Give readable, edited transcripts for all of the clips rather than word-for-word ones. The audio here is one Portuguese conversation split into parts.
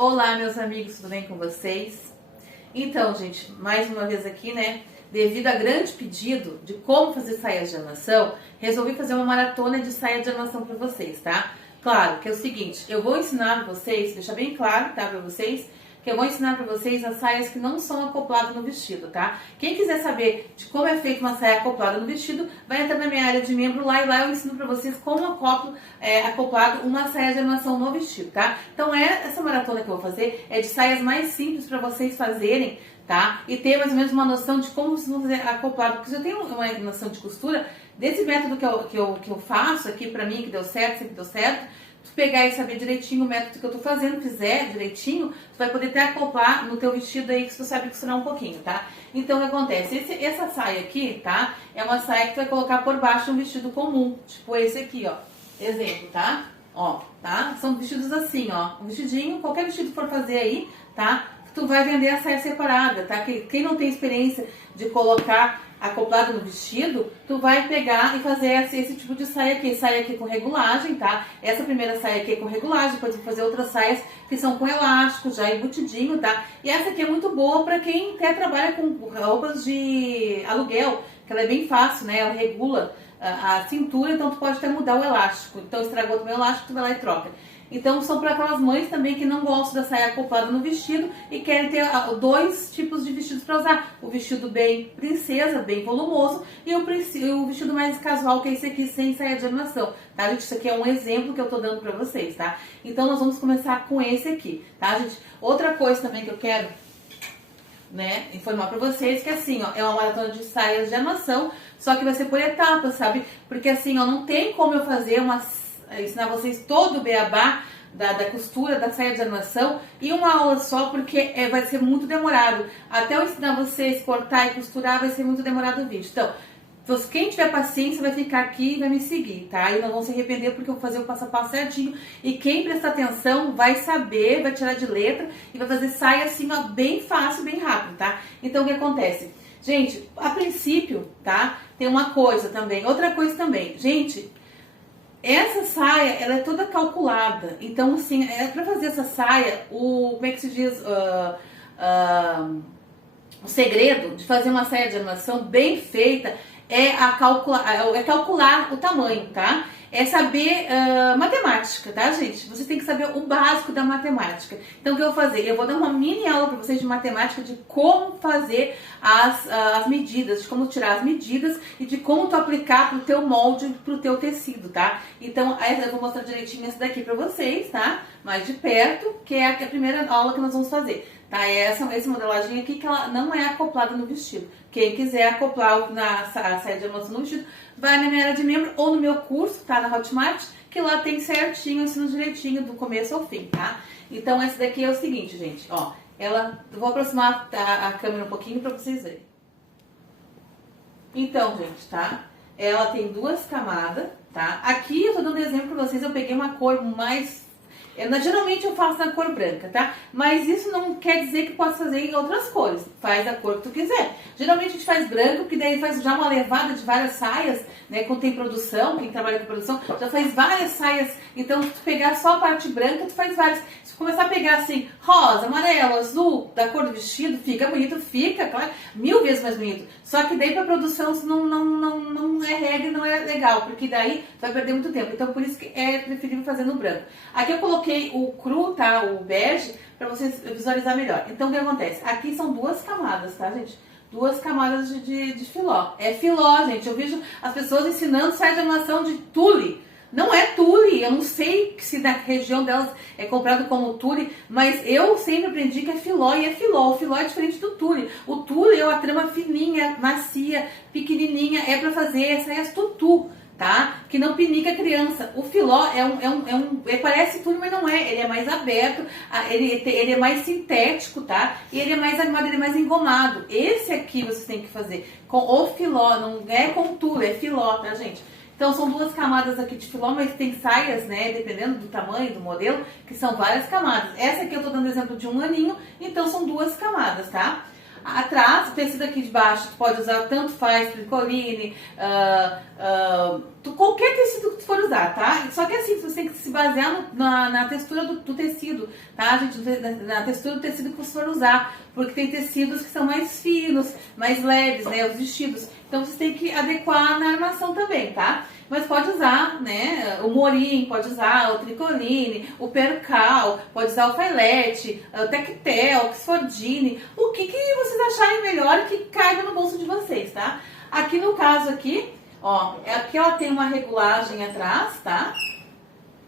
Olá, meus amigos, tudo bem com vocês? Então, gente, mais uma vez aqui, né? Devido a grande pedido de como fazer saias de armação, resolvi fazer uma maratona de saia de armação para vocês, tá? Claro que é o seguinte, eu vou ensinar vocês, deixar bem claro, tá, para vocês, que eu vou ensinar para vocês as saias que não são acopladas no vestido, tá? Quem quiser saber de como é feita uma saia acoplada no vestido, vai entrar na minha área de membro lá e lá eu ensino para vocês como acoplo acoplado uma saia de armação no vestido, tá? Então essa maratona que eu vou fazer é de saias mais simples para vocês fazerem, tá? E ter mais ou menos uma noção de como vocês vão fazer acoplado, porque eu tenho uma noção de costura desse método que eu faço aqui pra mim, que deu certo, sempre deu certo. Tu pegar e saber direitinho o método que eu tô fazendo, fizer direitinho, tu vai poder até acoplar no teu vestido aí que tu sabe costurar um pouquinho, tá? Então o que acontece? Essa saia aqui, tá? É uma saia que tu vai colocar por baixo de um vestido comum, tipo esse aqui, ó. Exemplo, tá? Ó, tá? São vestidos assim, ó. Um vestidinho, qualquer vestido que for fazer aí, tá? Tu vai vender a saia separada, tá? Quem não tem experiência de colocar acoplado no vestido, tu vai pegar e fazer esse tipo de saia aqui com regulagem, tá? Essa primeira saia aqui é com regulagem, depois vou fazer outras saias que são com elástico, já embutidinho, tá? E essa aqui é muito boa pra quem até trabalha com roupas de aluguel, que ela é bem fácil, né? Ela regula a cintura, então tu pode até mudar o elástico. Então estragou também o elástico, tu vai lá e troca. Então são para aquelas mães também que não gostam da saia acoplada no vestido e querem ter dois tipos de vestidos para usar. O vestido bem princesa, bem volumoso, e o vestido mais casual, que é esse aqui sem saia de armação, tá, gente? Isso aqui é um exemplo que eu tô dando para vocês, tá? Então nós vamos começar com esse aqui, tá, gente? Outra coisa também que eu quero, né, informar para vocês que assim, ó, é uma maratona de saias de armação, só que vai ser por etapas, sabe? Porque assim, ó, não tem como eu fazer ensinar vocês todo o beabá da costura, da saia de armação em uma aula só, porque vai ser muito demorado. Até eu ensinar vocês cortar e costurar vai ser muito demorado o vídeo. Então, quem tiver paciência vai ficar aqui e vai me seguir, tá? E não vão se arrepender porque eu vou fazer o passo a passo certinho. E quem prestar atenção vai saber, vai tirar de letra e vai fazer saia assim, ó, bem fácil, bem rápido, tá? Então, o que acontece? Gente, a princípio, tá? Tem uma coisa também, outra coisa também. Gente, essa saia, ela é toda calculada. Então, assim, pra fazer essa saia, como é que se diz? O segredo de fazer uma saia de armação bem feita é calcular o tamanho, tá? É saber matemática, tá, gente? Você tem que saber o básico da matemática. Então, o que eu vou fazer? Eu vou dar uma mini aula para vocês de matemática de como fazer as medidas, de como tirar as medidas e de como tu aplicar pro teu molde, pro teu tecido, tá? Então, eu vou mostrar direitinho essa daqui para vocês, tá? Mais de perto, que é a primeira aula que nós vamos fazer. Tá, essa modelagem aqui que ela não é acoplada no vestido. Quem quiser acoplar a saia de armação no vestido, vai na minha área de membro ou no meu curso, tá, na Hotmart, que lá tem certinho, ensino direitinho do começo ao fim, tá? Então esse daqui é o seguinte, gente, ó, eu vou aproximar a câmera um pouquinho pra vocês verem. Então, gente, tá? Ela tem duas camadas, tá? Aqui eu tô dando exemplo pra vocês, eu peguei uma cor mais... Geralmente eu faço na cor branca, tá? Mas isso não quer dizer que possa fazer em outras cores. Faz a cor que tu quiser. Geralmente a gente faz branco, porque daí faz já uma levada de várias saias, né? Quando tem produção, quem trabalha com produção, já faz várias saias. Então, se tu pegar só a parte branca, tu faz várias. Se tu começar a pegar assim, rosa, amarelo, azul, da cor do vestido, fica bonito, fica, claro, 1000 vezes mais bonito. Só que daí pra produção isso não é regra, não é legal, porque daí tu vai perder muito tempo. Então, por isso que é preferível fazer no branco. Aqui eu coloquei o cru, tá? O bege, pra vocês visualizar melhor. Então, o que acontece? Aqui são duas camadas, tá, gente? Duas camadas de filó. É filó, gente. Eu vejo as pessoas ensinando saia de armação de tule. Não é tule. Eu não sei se na região delas é comprado como tule, mas eu sempre aprendi que é filó e é filó. O filó é diferente do tule. O tule é uma trama fininha, macia, pequenininha. É pra fazer saias tutu, tá? Que não pinica a criança. O filó parece tudo, mas não é. Ele é mais aberto, ele é mais sintético, tá? E ele é mais animado, ele é mais engomado. Esse aqui vocês têm que fazer com o filó, não é com tudo, é filó, tá, gente? Então são duas camadas aqui de filó, mas tem saias, né, dependendo do tamanho, do modelo, que são várias camadas. Essa aqui eu tô dando exemplo de um aninho, então são duas camadas, tá? Atrás, o tecido aqui de baixo, tu pode usar, tanto faz, tricoline, qualquer tecido que tu for usar, tá? Só que assim, você tem que se basear na textura do tecido, tá, gente? Na textura do tecido que você for usar, porque tem tecidos que são mais finos, mais leves, né, os vestidos. Então você tem que adequar na armação também, tá? Mas pode usar, né, o morim, pode usar o tricoline, o percal, pode usar o filete, o tectel, o oxfordine, o que vocês acharem melhor que caiba no bolso de vocês, tá? Aqui no caso aqui, ó, aqui ela tem uma regulagem atrás, tá?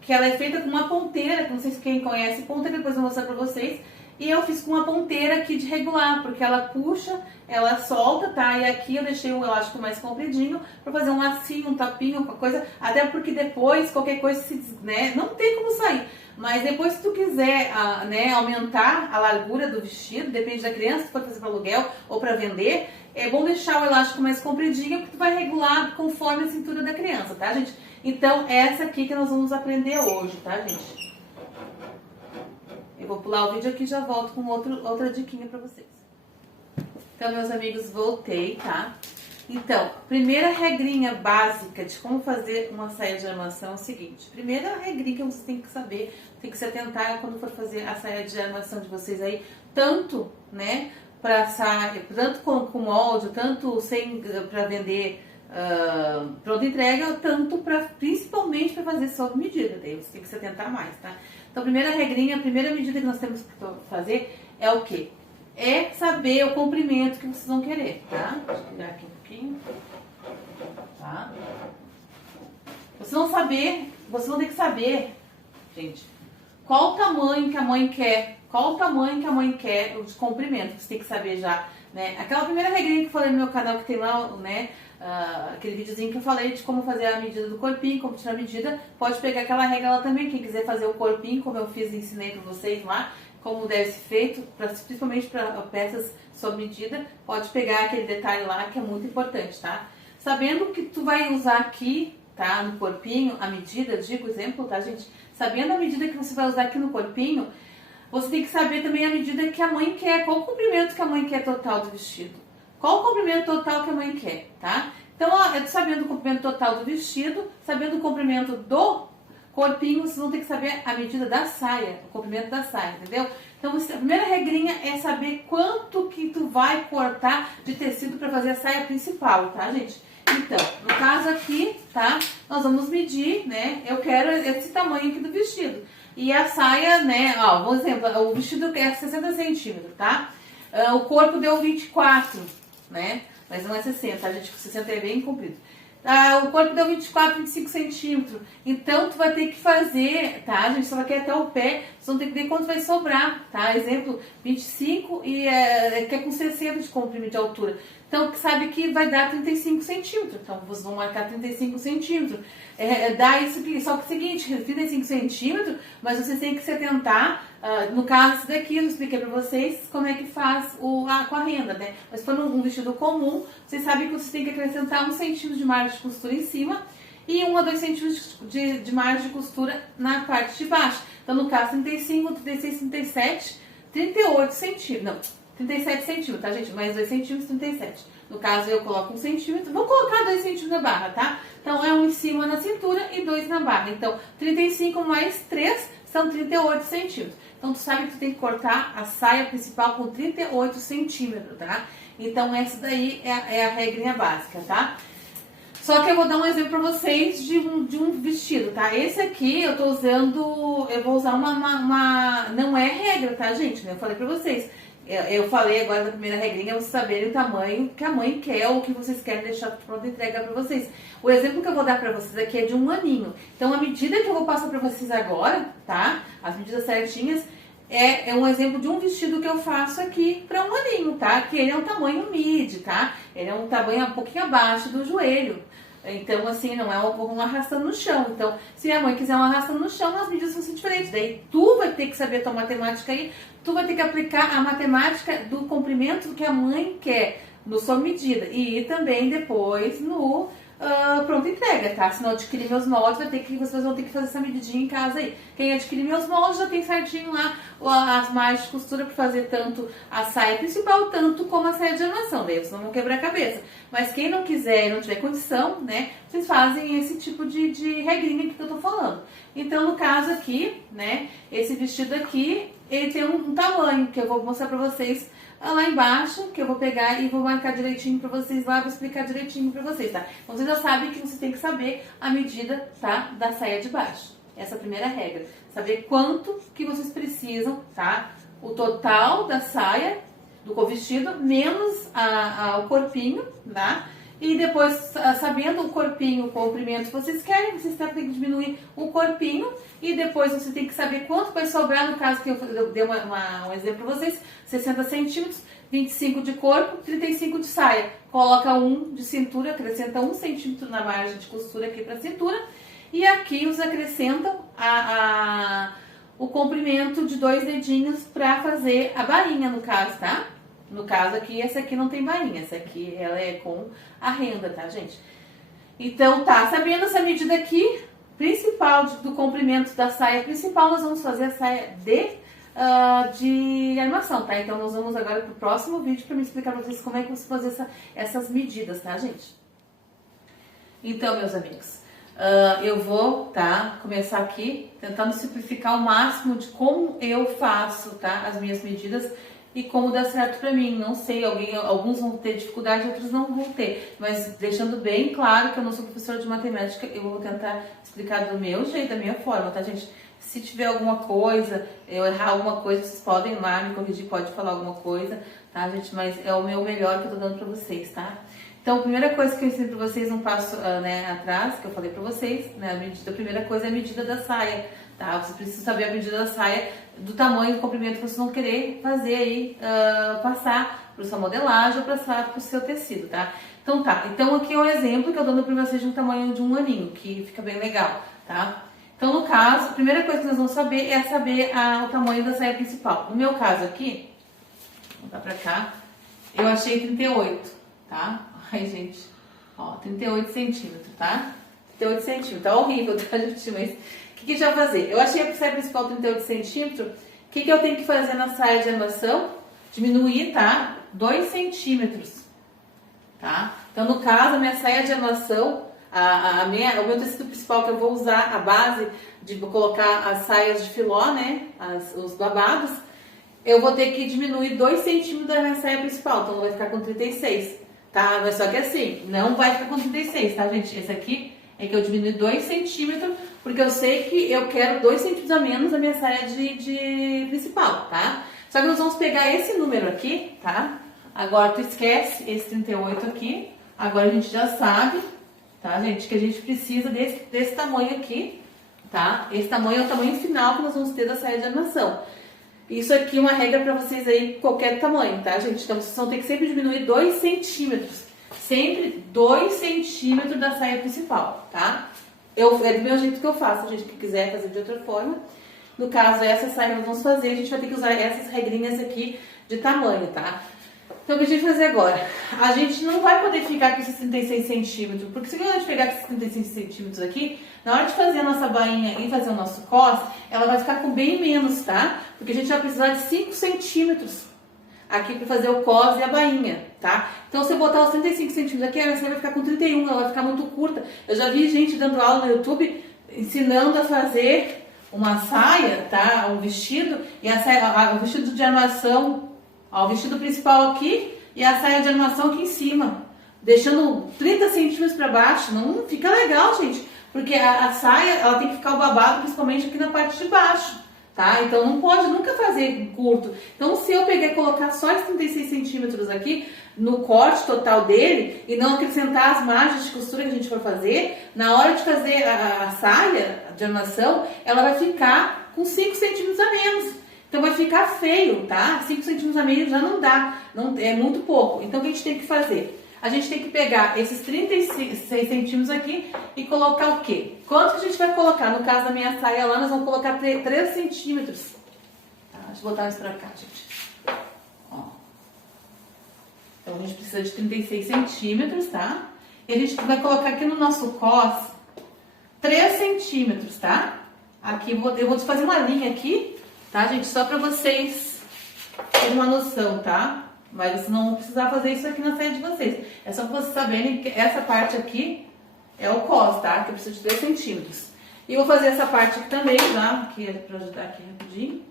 Que ela é feita com uma ponteira, que não sei se quem conhece ponteira, depois eu vou mostrar pra vocês. E eu fiz com uma ponteira aqui de regular, porque ela puxa, ela solta, tá? E aqui eu deixei o elástico mais compridinho pra fazer um lacinho, um tapinho, alguma coisa. Até porque depois, qualquer coisa, né, não tem como sair. Mas depois, se tu quiser, né, aumentar a largura do vestido, depende da criança, se for fazer para aluguel ou para vender, é bom deixar o elástico mais compridinho, porque tu vai regular conforme a cintura da criança, tá, gente? Então, essa aqui que nós vamos aprender hoje, tá, gente? Eu vou pular o vídeo aqui e já volto com outra diquinha pra vocês. Então, meus amigos, voltei, tá? Então, primeira regrinha básica de como fazer uma saia de armação é o seguinte. Primeira regrinha que vocês têm que saber, tem que se atentar quando for fazer a saia de armação de vocês aí, tanto, né, pra saia, tanto com molde, tanto sem para vender pronta entrega, tanto principalmente para fazer sob medida. Daí você tem que se atentar mais, tá? Então, primeira regrinha, a primeira medida que nós temos que fazer é o quê? É saber o comprimento que vocês vão querer, tá? Deixa eu virar aqui um pouquinho. Tá? Vocês vão ter que saber, gente, qual o tamanho que a mãe quer, o comprimento, você tem que saber já, né? Aquela primeira regrinha que eu falei no meu canal, que tem lá, né? Aquele videozinho que eu falei de como fazer a medida do corpinho, como tirar a medida, pode pegar aquela regra lá também. Quem quiser fazer o corpinho, como eu fiz e ensinei pra vocês lá, como deve ser feito, principalmente para peças sob medida, pode pegar aquele detalhe lá que é muito importante, tá? Sabendo que tu vai usar aqui, tá, no corpinho, a medida, digo exemplo, tá, gente? Sabendo a medida que você vai usar aqui no corpinho, você tem que saber também a medida que a mãe quer, qual o comprimento que a mãe quer total do vestido. Qual o comprimento total que a mãe quer, tá? Então, sabendo o comprimento total do vestido, sabendo o comprimento do corpinho, vocês vão ter que saber a medida da saia, o comprimento da saia, entendeu? Então, a primeira regrinha é saber quanto que tu vai cortar de tecido para fazer a saia principal, tá, gente? Então, no caso aqui, tá? Nós vamos medir, né? Eu quero esse tamanho aqui do vestido. E a saia, né? Ó, por exemplo, o vestido é 60 centímetros, tá? O corpo deu 24, né? Mas não é 60, tá, gente? 60 é bem comprido. O corpo deu 24, 25 centímetros. Então, tu vai ter que fazer, tá, gente? Só vai até o pé, vocês vão ter que ver quanto vai sobrar, tá? Exemplo, 25 e que é com 60 de comprimento de altura. Então, sabe que vai dar 35 centímetros. Então, vocês vão marcar 35 centímetros. Dá isso aqui, só que é o seguinte, 35 centímetros, mas vocês têm que se atentar. No caso, esse daqui, eu expliquei pra vocês como é que faz com a renda, né? Mas se for um vestido comum, vocês sabem que vocês têm que acrescentar 1 centímetro de margem de costura em cima e 1 a 2 centímetros de margem de costura na parte de baixo. Então, no caso, 35, 36, 37, 38 centímetros. Não, 37 centímetros, tá, gente? Mais 2 centímetros, 37. No caso, eu coloco 1 centímetro. Vou colocar 2 centímetros na barra, tá? Então, é 1 em cima na cintura e 2 na barra. Então, 35 mais 3 são 38 centímetros. Então, tu sabe que tu tem que cortar a saia principal com 38 centímetros, tá? Então, essa daí é a regrinha básica, tá? Só que eu vou dar um exemplo pra vocês de um vestido, tá? Esse aqui eu tô usando, eu vou usar não é regra, tá, gente? Eu falei pra vocês. Eu falei agora da primeira regrinha, vocês saberem o tamanho que a mãe quer ou que vocês querem deixar pronta entrega pra vocês. O exemplo que eu vou dar pra vocês aqui é de 1 aninho. Então, a medida que eu vou passar pra vocês agora, tá? As medidas certinhas, é um exemplo de um vestido que eu faço aqui pra 1 aninho, tá? Que ele é um tamanho midi, tá? Ele é um tamanho um pouquinho abaixo do joelho. Então, assim, não é um arrastando no chão. Então, se a mãe quiser um arrastando no chão, as medidas vão ser diferentes. Daí, tu vai ter que saber a tua matemática aí, tu vai ter que aplicar a matemática do comprimento que a mãe quer, no sua medida. E também depois no pronta entrega, tá? Se não adquirir meus moldes, vocês vão ter que fazer essa medidinha em casa aí. Quem adquirir meus moldes já tem certinho lá as margens de costura para fazer tanto a saia principal, tanto como a saia de armação. Daí vocês não vão quebrar a cabeça. Mas quem não quiser e não tiver condição, né, vocês fazem esse tipo de regrinha aqui que eu tô falando. Então, no caso aqui, né, esse vestido aqui, ele tem um tamanho que eu vou mostrar pra vocês lá embaixo, que eu vou pegar e vou marcar direitinho pra vocês lá, vou explicar direitinho pra vocês, tá? Então, vocês já sabem que vocês têm que saber a medida, tá, da saia de baixo. Essa é a primeira regra. Saber quanto que vocês precisam, tá? O total da saia, do vestido, menos o corpinho, tá? E depois, sabendo o corpinho, o comprimento que vocês querem, vocês têm que diminuir o corpinho. E depois você tem que saber quanto vai sobrar, no caso que eu dei um exemplo para vocês, 60 centímetros, 25 de corpo, 35 de saia. Coloca 1 de cintura, acrescenta 1 centímetro na margem de costura aqui para a cintura. E aqui os acrescentam o comprimento de 2 dedinhos para fazer a bainha, no caso, tá? No caso aqui, essa aqui não tem bainha, essa aqui ela é com a renda, tá, gente? Então, tá, sabendo essa medida aqui, principal do comprimento da saia principal, nós vamos fazer a saia de armação, tá? Então, nós vamos agora pro próximo vídeo para me explicar pra vocês como é que você fazer essas medidas, tá, gente? Então, meus amigos, eu vou, tá, começar aqui tentando simplificar o máximo de como eu faço, tá, as minhas medidas e como dá certo pra mim. Não sei, alguns vão ter dificuldade, outros não vão ter, mas deixando bem claro que eu não sou professora de matemática, eu vou tentar explicar do meu jeito, da minha forma, tá, gente? Se tiver alguma coisa, eu errar alguma coisa, vocês podem ir lá me corrigir, pode falar alguma coisa, tá, gente? Mas é o meu melhor que eu tô dando pra vocês, tá? Então, a primeira coisa que eu ensino pra vocês, um passo atrás, que eu falei pra vocês, né, a primeira coisa é a medida da saia, tá? Você precisa saber a medida da saia, do tamanho, do comprimento que vocês vão querer fazer aí, passar para sua modelagem ou passar para o seu tecido, tá? Então tá, então aqui é um exemplo que eu dou para vocês de um tamanho de um aninho, que fica bem legal, tá? Então no caso, a primeira coisa que nós vamos saber é saber o tamanho da saia principal. No meu caso aqui, vou botar pra cá, eu achei 38, tá? Ai, gente, ó, 38 centímetros, tá? 38 centímetros, tá horrível, tá, gente? Mas o que a gente vai fazer? Eu achei a saia principal 38 centímetros, o que eu tenho que fazer na saia de armação? Diminuir, tá? 2 centímetros, tá? Então, no caso, a minha saia de armação, o meu tecido principal que eu vou usar, a base de colocar as saias de filó, né? Os babados, eu vou ter que diminuir 2 centímetros da minha saia principal, então vai ficar com 36, tá? Mas só que assim, não vai ficar com 36, tá, gente? Esse aqui é que eu diminui 2 centímetros, porque eu sei que eu quero 2 centímetros a menos da minha saia de principal, tá? Só que nós vamos pegar esse número aqui, tá? Agora tu esquece esse 38 aqui. Agora a gente já sabe, tá, gente, que a gente precisa desse tamanho aqui, tá? Esse tamanho é o tamanho final que nós vamos ter da saia de armação. Isso aqui é uma regra pra vocês aí, qualquer tamanho, tá, gente? Então vocês vão ter que sempre diminuir 2 centímetros. Sempre 2 centímetros da saia principal, tá? É do meu jeito que eu faço, a gente que quiser fazer de outra forma. No caso, essa saia nós vamos fazer, a gente vai ter que usar essas regrinhas aqui de tamanho, tá? Então, o que a gente vai fazer agora? A gente não vai poder ficar com esses 36 centímetros, porque se a gente pegar esses 36 centímetros aqui, na hora de fazer a nossa bainha e fazer o nosso cos, ela vai ficar com bem menos, tá? Porque a gente vai precisar de 5 centímetros aqui para fazer o cos e a bainha, tá? Então, se eu botar os 35 centímetros aqui, a saia vai ficar com 31, ela vai ficar muito curta. Eu já vi gente dando aula no YouTube ensinando a fazer uma saia, tá? Um vestido, e o vestido de armação, ó, o vestido principal aqui e a saia de armação aqui em cima, deixando 30 centímetros para baixo. Não fica legal, gente, porque a saia, ela tem que ficar o babado, principalmente aqui na parte de baixo. Tá? Então não pode nunca fazer curto. Então se eu pegar e colocar só os 36 centímetros aqui no corte total dele e não acrescentar as margens de costura que a gente for fazer, na hora de fazer a saia de armação, ela vai ficar com 5 centímetros a menos. Então vai ficar feio, tá? 5 centímetros a menos já não dá, é muito pouco. Então o que a gente tem que fazer? A gente tem que pegar esses 36 centímetros aqui e colocar o quê? Quanto que a gente vai colocar? No caso da minha saia lá, nós vamos colocar 3 centímetros. Tá, deixa eu botar isso pra cá, gente. Ó. Então, a gente precisa de 36 centímetros, tá? E a gente vai colocar aqui no nosso cos 3 centímetros, tá? Aqui eu vou fazer uma linha aqui, tá, gente? Só pra vocês terem uma noção, tá? Mas vocês não vão precisar fazer isso aqui na saia de vocês. É só pra vocês saberem que essa parte aqui é o cos, tá? Que eu preciso de 3 centímetros. E eu vou fazer essa parte aqui também, tá? Aqui é pra ajudar aqui rapidinho.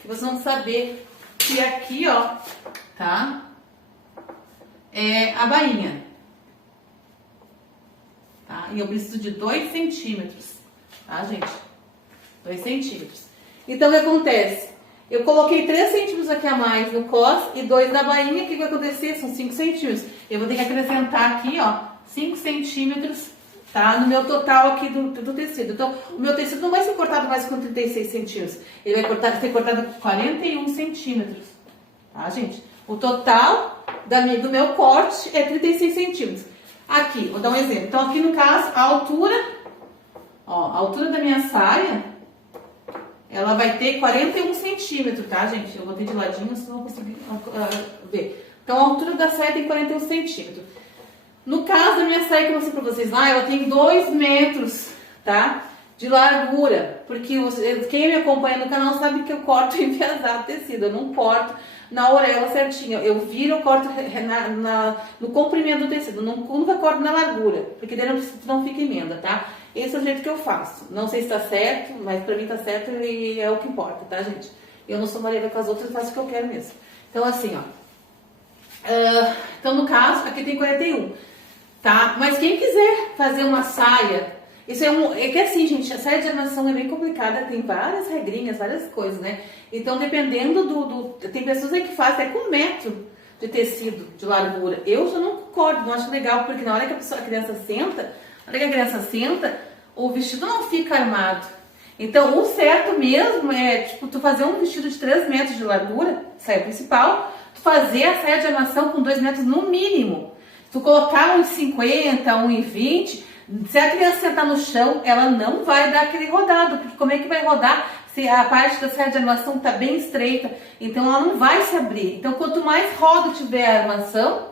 Que vocês vão saber que aqui, ó, tá? É a bainha. Tá? E eu preciso de 2 centímetros, tá, gente? 2 centímetros. Então, o que acontece? Eu coloquei 3 centímetros aqui a mais no cos e 2 na bainha. O que vai acontecer? São 5 centímetros. Eu vou ter que acrescentar aqui, ó, 5 centímetros, tá? No meu total aqui do tecido. Então, o meu tecido não vai ser cortado mais com 36 centímetros. Ele vai ser cortado com 41 centímetros, tá, gente? O total do meu corte é 36 centímetros. Aqui, vou dar um exemplo. Então, aqui no caso, a altura, ó, a altura da minha saia, ela vai ter 41 centímetros, tá, gente? Eu botei de ladinho, senão não vou conseguir ver. Então, a altura da saia tem 41 centímetros. No caso da minha saia que eu mostrei pra vocês lá, ela tem 2 metros, tá? De largura. Porque quem me acompanha no canal sabe que eu corto enviesado tecido. Eu não corto na orelha certinho. Eu viro, eu corto no comprimento do tecido. Nunca corto na largura. Porque daí não fica emenda, tá? Esse é o jeito que eu faço. Não sei se tá certo, mas pra mim tá certo e é o que importa, tá, gente? Eu não sou Maria com as outras, eu faço o que eu quero mesmo. Então, assim, ó. Então, no caso, aqui tem 41, tá? Mas quem quiser fazer uma saia, isso é que assim, gente, a saia de armação é bem complicada, tem várias regrinhas, várias coisas, né? Então, dependendo tem pessoas aí que fazem até com 1 metro de tecido de largura. Eu já não concordo, não acho legal, porque na hora que a criança senta, o vestido não fica armado. Então, o certo mesmo é, tipo, tu fazer um vestido de 3 metros de largura, saia principal, tu fazer a saia de armação com 2 metros no mínimo. Tu colocar 1,50, 1,20, se a criança sentar no chão, ela não vai dar aquele rodado, porque como é que vai rodar se a parte da saia de armação tá bem estreita? Então, ela não vai se abrir. Então, quanto mais roda tiver a armação,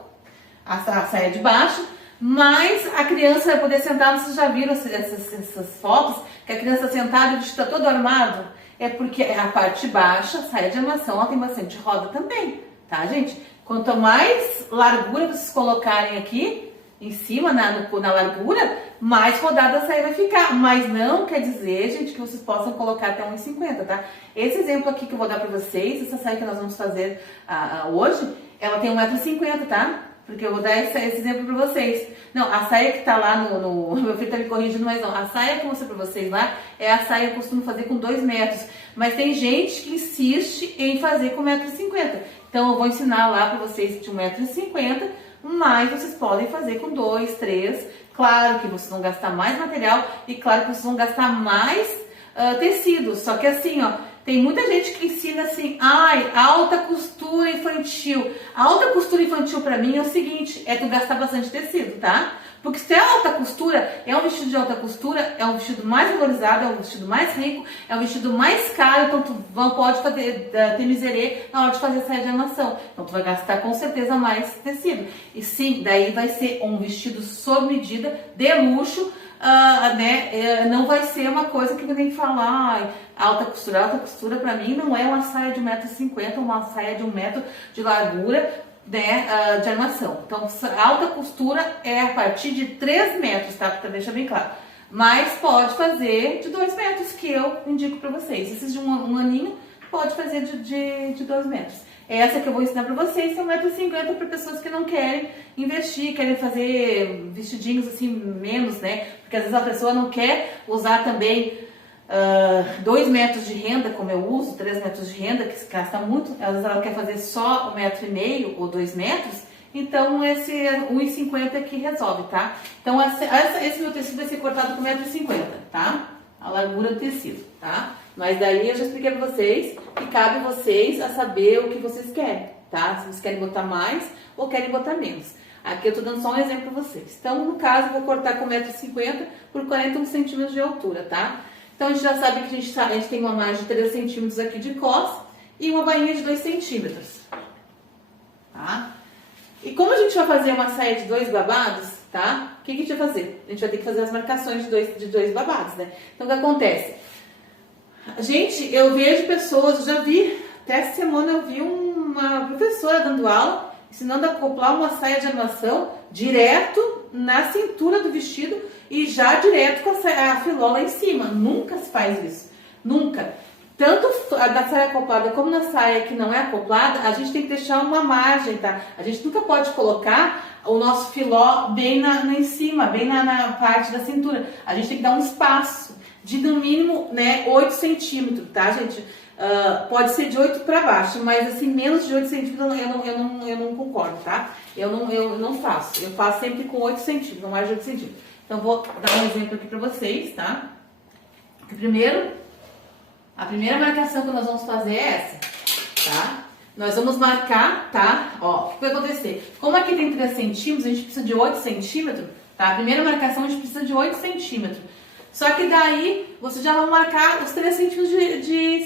a saia de baixo, mas a criança vai poder sentar. Vocês já viram essas fotos que a criança sentada e o vestido está todo armado? É porque a parte baixa, a saia de armação, ela tem bastante roda também, tá, gente? Quanto mais largura vocês colocarem aqui em cima, na largura, mais rodada a saia vai ficar. Mas não quer dizer, gente, que vocês possam colocar até 1,50, tá? Esse exemplo aqui que eu vou dar pra vocês, essa saia que nós vamos fazer hoje, ela tem 1,50 m, tá? Porque eu vou dar esse exemplo pra vocês. Não, a saia que tá lá meu filho tá me corrigindo, mas não. A saia que eu mostrei pra vocês lá é a saia que eu costumo fazer com 2 metros. Mas tem gente que insiste em fazer com 1,50 m. Então eu vou ensinar lá pra vocês de 1,50 m, mas vocês podem fazer com 2, 3. Claro que vocês vão gastar mais material e claro que vocês vão gastar mais tecido. Só que assim, ó, tem muita gente que ensina assim, alta costura infantil. A alta costura infantil pra mim é o seguinte, é tu gastar bastante tecido, tá? Porque se é alta costura, é um vestido de alta costura, é um vestido mais valorizado, é um vestido mais rico, é um vestido mais caro, então tu pode ter miserê na hora de fazer saia de armação. Então tu vai gastar com certeza mais tecido. E sim, daí vai ser um vestido sob medida, de luxo, né? Não vai ser uma coisa que tem que falar, alta costura pra mim não é uma saia de 1,50 m, uma saia de 1 metro de largura, né, de armação. Então, alta costura é a partir de 3 metros, tá? Pra deixar bem claro. Mas pode fazer de 2 metros, que eu indico pra vocês. Esses de um aninho, pode fazer de 2 metros. Essa que eu vou ensinar pra vocês é 1,50 m para pessoas que não querem investir, querem fazer vestidinhos assim, menos, né? Porque às vezes a pessoa não quer usar também 2 metros de renda, como eu uso, 3 metros de renda, que se gasta muito. Às vezes ela quer fazer só 1,5 m ou 2 metros, então esse 1,50 m que resolve, tá? Então esse meu tecido vai ser cortado com 1,50 m, tá? A largura do tecido, tá? Mas daí eu já expliquei pra vocês que cabe vocês a saber o que vocês querem, tá? Se vocês querem botar mais ou querem botar menos. Aqui eu tô dando só um exemplo pra vocês. Então, no caso, eu vou cortar com 1,50 m por 41 centímetros de altura, tá? Então, a gente já sabe que a gente tem uma margem de 3 centímetros aqui de cos e uma bainha de 2 centímetros, tá? E como a gente vai fazer uma saia de 2 babados, tá? O que a gente vai fazer? A gente vai ter que fazer as marcações de dois babados, né? Então, o que acontece? Gente, eu vejo pessoas, eu já vi, até essa semana eu vi uma professora dando aula, ensinando a acoplar uma saia de armação direto na cintura do vestido e já direto com a filó lá em cima. Nunca se faz isso. Nunca. Tanto da saia acoplada como na saia que não é acoplada, a gente tem que deixar uma margem, tá? A gente nunca pode colocar o nosso filó bem em cima, bem na parte da cintura. A gente tem que dar um espaço de no mínimo, né, 8 centímetros, tá, gente? Pode ser de 8 para baixo, mas assim, menos de 8 centímetros eu não concordo, tá? Eu não faço. Eu faço sempre com 8 centímetros, não mais de 8 centímetros. Então, vou dar um exemplo aqui para vocês, tá? Primeiro, a primeira marcação que nós vamos fazer é essa, tá? Nós vamos marcar, tá? Ó, o que vai acontecer? Como aqui tem 3 centímetros, a gente precisa de 8 centímetros, tá? A primeira marcação a gente precisa de 8 centímetros. Só que daí, você já vai marcar os 3 centímetros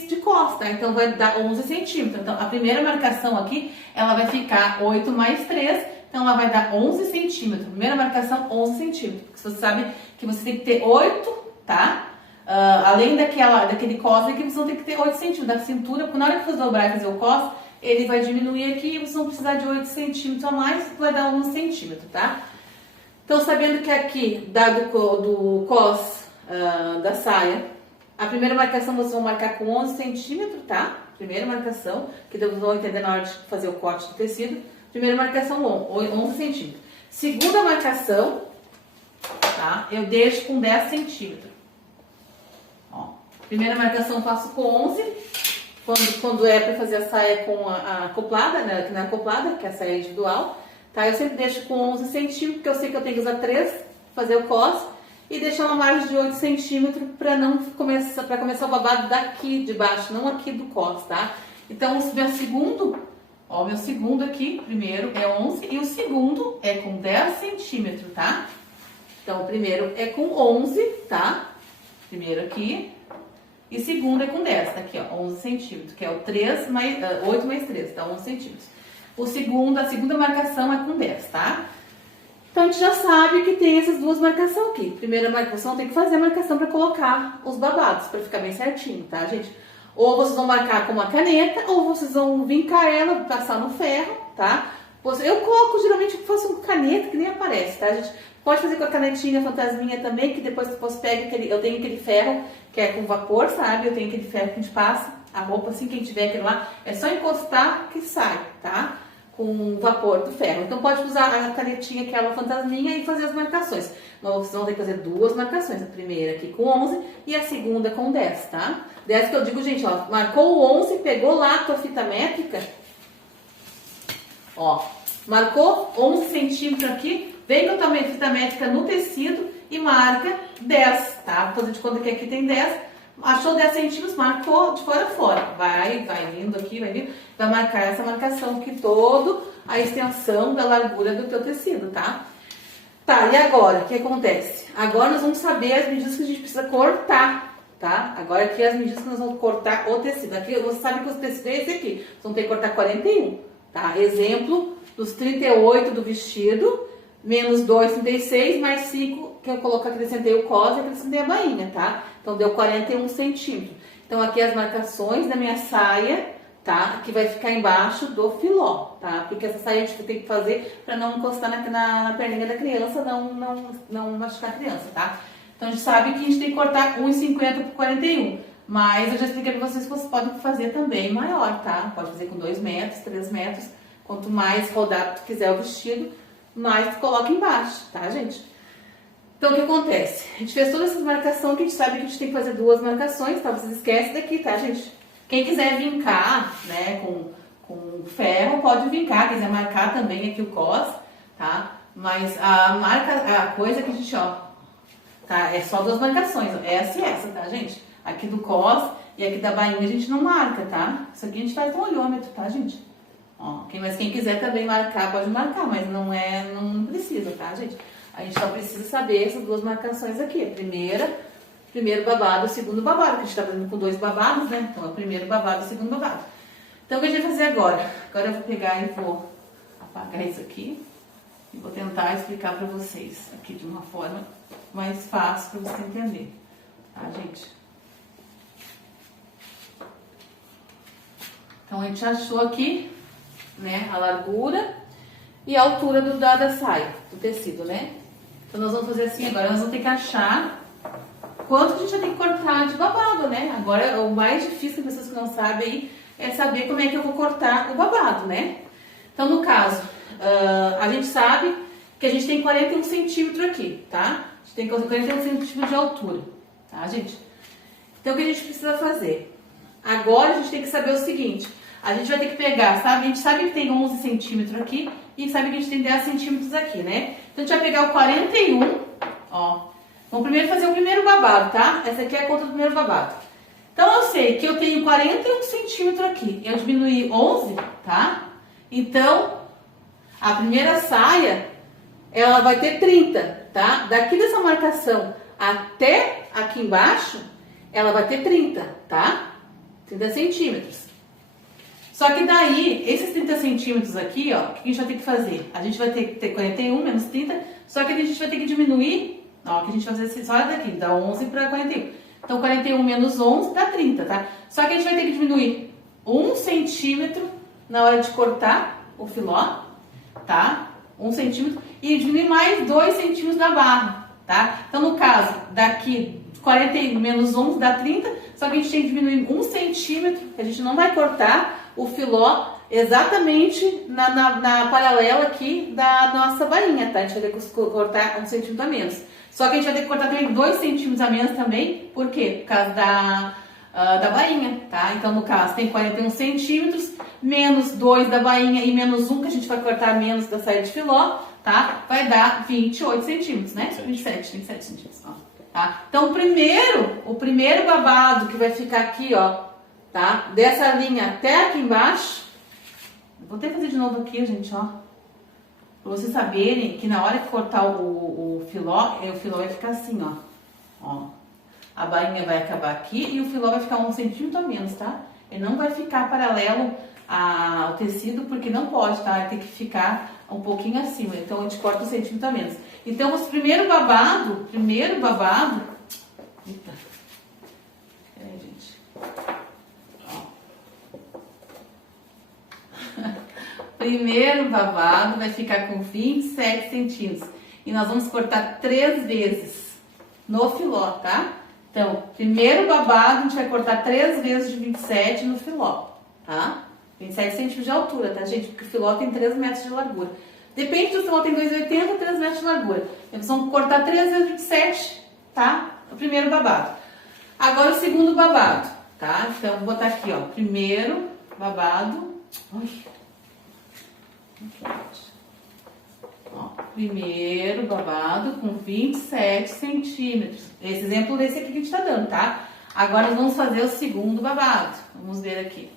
de costa, então vai dar 11 centímetros. Então, a primeira marcação aqui, ela vai ficar 8 mais 3, então ela vai dar 11 centímetros. Primeira marcação, 11 centímetros. Porque você sabe que você tem que ter 8, tá? Além daquele cos aqui, vocês vão ter que ter 8 centímetros da cintura, porque na hora que você dobrar e fazer o cos, ele vai diminuir aqui e vocês vão precisar de 8 centímetros a mais, vai dar 11 centímetros, tá? Então, sabendo que aqui, dado do cos da saia, a primeira marcação vocês vão marcar com 11 centímetros, tá? Primeira marcação, que vocês vão entender na hora de fazer o corte do tecido. Primeira marcação, 11 centímetros. Segunda marcação, tá? Eu deixo com 10 centímetros. Ó, primeira marcação eu faço com 11, quando é para fazer a saia com a acoplada, né? Que não é acoplada, que é a saia individual, tá? Eu sempre deixo com 11 centímetros, porque eu sei que eu tenho que usar 3 para fazer o cos, e deixar uma margem de 8 centímetros para começar o babado daqui de baixo, não aqui do cos, tá? Então, o meu segundo aqui, primeiro é 11 e o segundo é com 10 centímetros, tá? Então, o primeiro é com 11, tá? Primeiro aqui. E segundo é com 10, tá aqui, ó, 11 centímetros, que é o 8 mais 3, tá? 11 centímetros. A segunda marcação é com 10, tá? Então, a gente já sabe que tem essas duas marcações aqui. Primeira marcação, tem que fazer a marcação para colocar os babados, para ficar bem certinho, tá, gente? Ou vocês vão marcar com uma caneta, ou vocês vão vincar ela, passar no ferro, tá? Eu coloco, geralmente, eu faço com caneta, que nem aparece, tá, gente? Pode fazer com a canetinha fantasminha também, que depois você pega eu tenho aquele ferro, que é com vapor, sabe? Eu tenho aquele ferro que a gente passa a roupa, assim, quem tiver aquele lá, é só encostar que sai, tá? Com vapor do ferro. Então pode usar a canetinha, aquela fantasminha, e fazer as marcações. Mas vocês vão ter que fazer duas marcações. A primeira aqui com 11 e a segunda com 10, tá? 10 que eu digo, gente, ó, marcou o 11, pegou lá a tua fita métrica, ó, marcou 11 centímetros aqui, vem com a tua fita métrica no tecido e marca 10, tá? Vou fazer de conta que aqui tem 10. Achou 10 centímetros, marcou de fora a fora. Vai vindo aqui, vai marcar essa marcação aqui, toda a extensão da largura do teu tecido, tá? Tá, e agora, o que acontece? Agora nós vamos saber as medidas que a gente precisa cortar, tá? Agora aqui as medidas que nós vamos cortar o tecido. Aqui você sabe que o tecido é esse aqui. Vocês vão ter que cortar 41, tá? Exemplo dos 38 do vestido, menos 2, 36, mais 5, que eu coloco, acrescentei o cos e acrescentei a bainha, tá? Então, deu 41 centímetros. Então, aqui as marcações da minha saia, tá? Que vai ficar embaixo do filó, tá? Porque essa saia a gente tem que fazer para não encostar na perninha da criança, não machucar a criança, tá? Então, a gente sabe que a gente tem que cortar 1,50 por 41. Mas eu já expliquei para vocês que vocês podem fazer também maior, tá? Pode fazer com 2 metros, 3 metros. Quanto mais rodado tu quiser o vestido, mais tu coloca embaixo, tá, gente? Então, o que acontece? A gente fez toda essa marcação que a gente sabe que a gente tem que fazer duas marcações, tá? Vocês esquecem daqui, tá, gente? Quem quiser vincar, né, com ferro, pode vincar. Quiser marcar também aqui o cos, tá? Mas a coisa que a gente, ó, tá? É só duas marcações, ó, essa e essa, tá, gente? Aqui do cos e aqui da bainha a gente não marca, tá? Isso aqui a gente faz no olhômetro, tá, gente? Ó, mas quem quiser também marcar, pode marcar, mas não precisa, tá, gente? A gente só precisa saber essas duas marcações aqui. Primeiro babado, o segundo babado, que a gente tá fazendo com 2 babados, né? Então, é o primeiro babado e o segundo babado. Então, o que a gente vai fazer agora? Agora eu vou pegar e vou apagar isso aqui e vou tentar explicar para vocês aqui de uma forma mais fácil para você entender, tá, gente? Então a gente achou aqui, né, a largura e a altura da saia, do tecido, né? Então nós vamos fazer assim agora, nós vamos ter que achar quanto que a gente vai ter que cortar de babado, né? Agora o mais difícil, para pessoas que não sabem aí, é saber como é que eu vou cortar o babado, né? Então no caso, a gente sabe que a gente tem 41 centímetros aqui, tá? A gente tem 41 centímetros de altura, tá, gente? Então o que a gente precisa fazer? Agora a gente tem que saber o seguinte, a gente vai ter que pegar, sabe? A gente sabe que tem 11 centímetros aqui e sabe que a gente tem 10 centímetros aqui, né? Então a gente vai pegar o 41, ó. Vamos primeiro fazer o primeiro babado, tá? Essa aqui é a conta do primeiro babado. Então eu sei que eu tenho 41 centímetros aqui, eu diminuí 11, tá? Então a primeira saia, ela vai ter 30, tá? Daqui dessa marcação até aqui embaixo, ela vai ter 30, tá? 30 centímetros. Só que daí, esses 30 centímetros aqui, ó, o que a gente vai ter que fazer? A gente vai ter que ter 41 menos 30, só que a gente vai ter que diminuir, ó, que a gente vai fazer só daqui, dá 11 para 41. Então, 41 menos 11 dá 30, tá? Só que a gente vai ter que diminuir 1 centímetro na hora de cortar o filó, tá? 1 centímetro e diminuir mais 2 centímetros da barra, tá? Então, no caso, daqui 41 menos 11 dá 30, só que a gente tem que diminuir 1 centímetro, que a gente não vai cortar o filó exatamente na paralela aqui da nossa bainha, tá? A gente vai ter que cortar 1 centímetro a menos. Só que a gente vai ter que cortar também 2 centímetros a menos também, por quê? Por causa da bainha, tá? Então, no caso, tem 41 centímetros, menos 2 da bainha e menos 1 que a gente vai cortar menos da saia de filó, tá? Vai dar 28 centímetros, né? 27 centímetros, ó. Tá? Então, o primeiro babado que vai ficar aqui, ó, tá? Dessa linha até aqui embaixo, vou até fazer de novo aqui, gente, ó, pra vocês saberem que na hora que cortar o filó vai ficar assim, ó, a bainha vai acabar aqui e o filó vai ficar 1 centímetro a menos, tá? Ele não vai ficar paralelo ao tecido, porque não pode, tá? Ele tem que ficar um pouquinho acima, então a gente corta 1 centímetro a menos. Então, o primeiro babado, eita, peraí, gente, primeiro babado vai ficar com 27 centímetros e nós vamos cortar 3 vezes no filó, tá? Então, primeiro babado a gente vai cortar 3 vezes de 27 no filó, tá? 27 centímetros de altura, tá, gente? Porque o filó tem 3 metros de largura. Depende do filó, tem 2,80, 3 metros de largura. Eles vão cortar 3 vezes 27, tá? O primeiro babado. Agora o segundo babado, tá? Então, vou botar aqui, ó, primeiro babado. Ó, primeiro babado com 27 centímetros. Esse exemplo desse aqui que a gente tá dando, tá? Agora nós vamos fazer o segundo babado. Vamos ver aqui.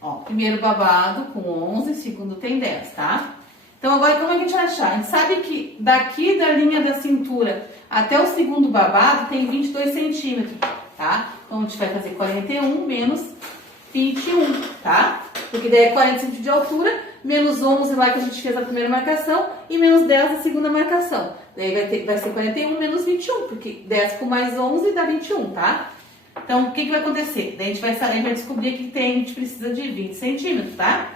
Ó, primeiro babado com 11, segundo tem 10, tá? Então agora como é que a gente vai achar? A gente sabe que daqui da linha da cintura até o segundo babado tem 22 centímetros, tá? Então a gente vai fazer 41 menos 21, tá? Porque daí é 40 centímetros de altura, menos 11 lá que a gente fez a primeira marcação e menos 10 a segunda marcação. Daí vai ser 41 menos 21, porque 10 com mais 11 dá 21, tá? Então, o que vai acontecer? Daí a gente vai descobrir que a gente precisa de 20 centímetros, tá?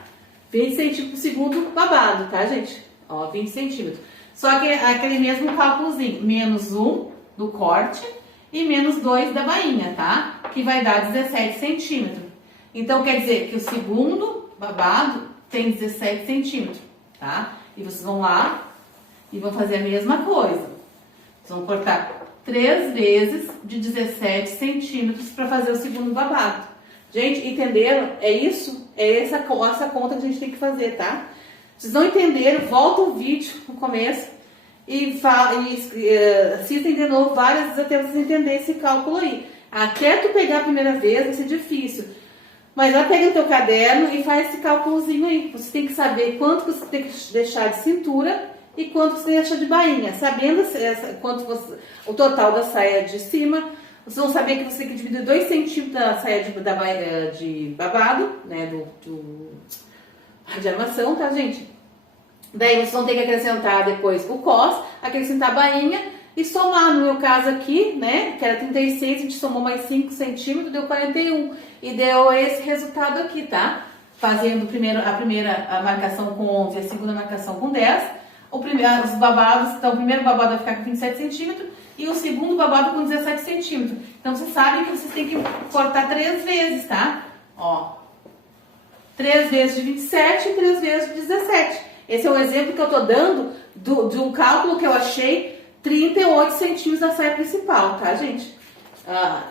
20 centímetros pro segundo babado, tá, gente? Ó, 20 centímetros. Só que é aquele mesmo cálculozinho, menos 1 do corte e menos 2 da bainha, tá? Que vai dar 17 centímetros. Então, quer dizer que o segundo babado tem 17 centímetros, tá? E vocês vão lá e vão fazer a mesma coisa. Vocês vão cortar 3 vezes de 17 centímetros para fazer o segundo babado. Gente, entenderam? É isso? É essa conta que a gente tem que fazer, tá? Vocês não entenderam? Volta o vídeo no começo e assistem de novo várias vezes até vocês entenderem esse cálculo aí. Até tu pegar a primeira vez vai ser difícil. Mas já pega o teu caderno e faz esse cálculozinho aí. Você tem que saber quanto você tem que deixar de cintura e quanto você deixa de bainha, sabendo o total da saia de cima, vocês vão saber que você tem que dividir 2 centímetros da saia de babado, né, de armação, tá, gente? Daí vocês vão ter que acrescentar depois o cos, acrescentar a bainha e somar. No meu caso aqui, né, que era 36, a gente somou mais 5 centímetros, deu 41. E deu esse resultado aqui, tá? Fazendo a primeira marcação com 11 e a segunda marcação com 10. Os babados, então o primeiro babado vai ficar com 27 centímetros e o segundo babado com 17 centímetros. Então vocês sabem que vocês têm que cortar 3 vezes, tá? Ó, 3 vezes de 27 e 3 vezes de 17. Esse é um exemplo que eu tô dando de um cálculo que eu achei 38 centímetros da saia principal, tá, gente?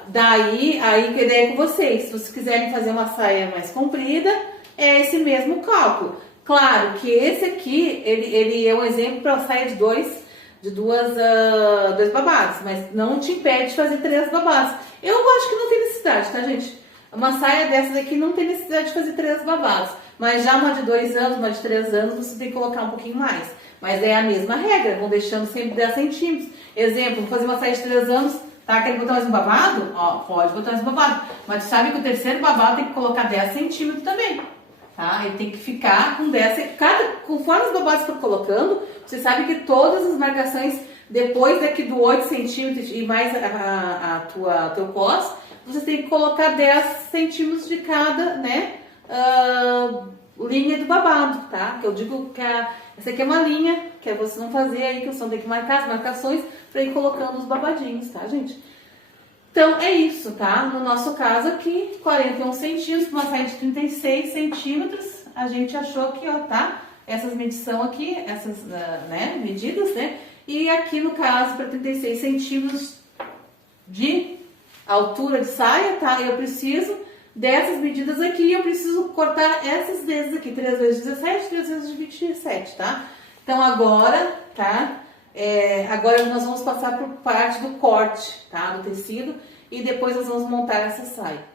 Daí que a ideia é com vocês. Se vocês quiserem fazer uma saia mais comprida, é esse mesmo cálculo. Claro que esse aqui, ele é um exemplo para saia de dois babados, mas não te impede de fazer 3 babados. Eu acho que não tem necessidade, tá, gente? Uma saia dessa daqui não tem necessidade de fazer 3 babados, mas já uma de 2 anos, uma de 3 anos, você tem que colocar um pouquinho mais. Mas é a mesma regra, vão deixando sempre 10 centímetros. Exemplo, vou fazer uma saia de 3 anos, tá? Quer botar mais um babado? Ó, pode botar mais um babado. Mas tu sabe que o terceiro babado tem que colocar 10 centímetros também. Tá? Ele tem que ficar com 10, conforme os babados for colocando, você sabe que todas as marcações, depois daqui do 8 centímetros e mais teu cos, você tem que colocar 10 centímetros de cada, né, linha do babado, tá? Que eu digo que essa aqui é uma linha, que é você não fazer aí, que você não tem que marcar as marcações para ir colocando os babadinhos, tá, gente? Então, é isso, tá? No nosso caso aqui, 41 centímetros, uma saia de 36 centímetros, a gente achou aqui, ó, tá? Essas medições aqui, essas, né, medidas, né? E aqui, no caso, para 36 centímetros de altura de saia, tá? Eu preciso dessas medidas aqui, eu preciso cortar essas vezes aqui, 3 vezes 17, 3 vezes 27, tá? Então, agora, tá? Agora nós vamos passar por parte do corte, tá? Do tecido e depois nós vamos montar essa saia.